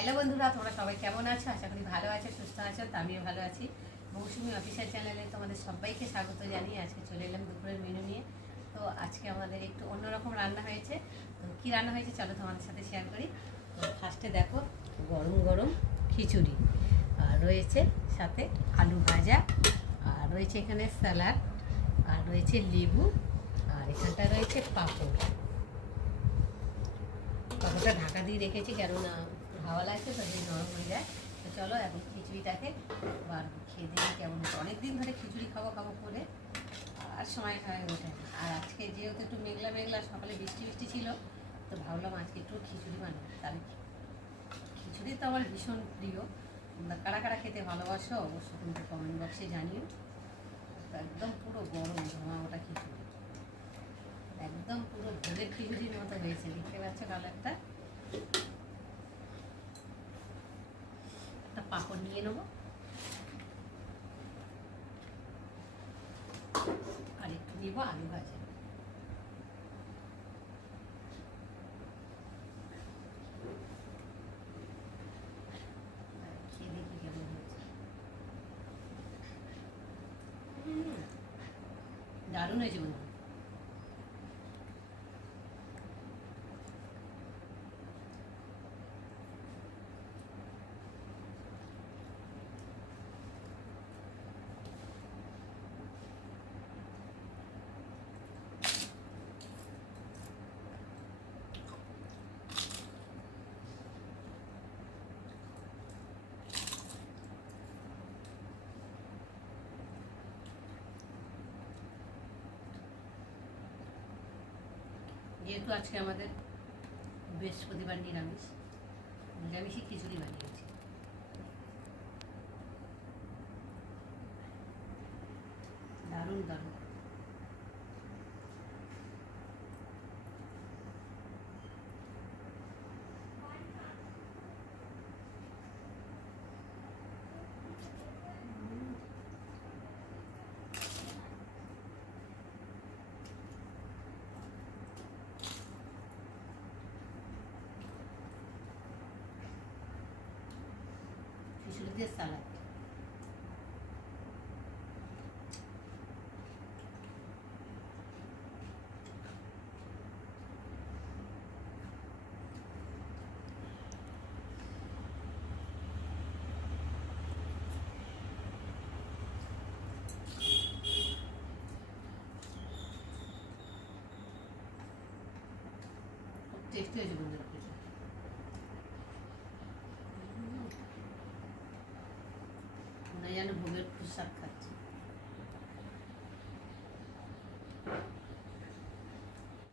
Hello বন্ধুরা, তোমরা সবাই কেমন আছো? আশা করি ভালো আছো, সুস্থ আছো। তো আমিও ভালো আছি। মৌসুমি অফিসিয়াল চ্যানেলে তোমাদের সবাইকে স্বাগত জানিয়ে আজকে চলে এলাম দুপুরের মেনু নিয়ে। তো আজকে আমাদের একটু অন্যরকম রান্না হয়েছে। তো কী রান্না হয়েছে চলো তোমাদের সাথে শেয়ার করি। তো ফার্স্টে দেখো, গরম গরম খিচুড়ি, আর রয়েছে সাথে আলু ভাজা, আর রয়েছে এখানে স্যালাড, আর রয়েছে লেবু, আর এখানটা রয়েছে পাঁপড়। পাঁপড়টা ঢাকা দিয়ে রেখেছি কেননা হাওয়া লাগছে তো সেই নরম হয়ে যায়। তো চলো এখন খিচুড়িটাকে বার খেয়ে দেখি কেমন হচ্ছে। অনেকদিন ধরে খিচুড়ি খাবো খাবো করে আর সময় হয়ে ওঠে না। আর আজকে যেহেতু একটু মেঘলা মেঘলা, সকালে বৃষ্টি বৃষ্টি ছিল, তো ভাবলাম আজকে একটু খিচুড়ি বানাবো। তাহলে খিচুড়ি তো আমার ভীষণ প্রিয়। তোমরা কারা কারা খেতে ভালোবাসো অবশ্যই কিন্তু কমেন্ট বক্সে জানিও। একদম পুরো গরম ধোঁয়া ওটা খিচুড়ি, একদম পুরো ভোরের খিচুড়ির মতো হয়েছে। দেখতে পাচ্ছ কালারটা। একটা পাঁপড় নিয়ে নেবো, আর একটু নেব আলু ভাজা। খেয়ে দেখি কেমন হচ্ছে। দারুণ হয়েছে বন্ধু। যেহেতু আজকে আমাদের বৃহস্পতিবার নিরামিষ, নিরামিষই খিচুড়ি বানিয়েছি। দারুণ দারুণ। খিচুড়ি দিয়ে সালাদ। খুব টেস্টি হয়েছে বন্ধুরা খিচুড়ি। মনে হয় যেন ভোগের প্রসাদ খাচ্ছি।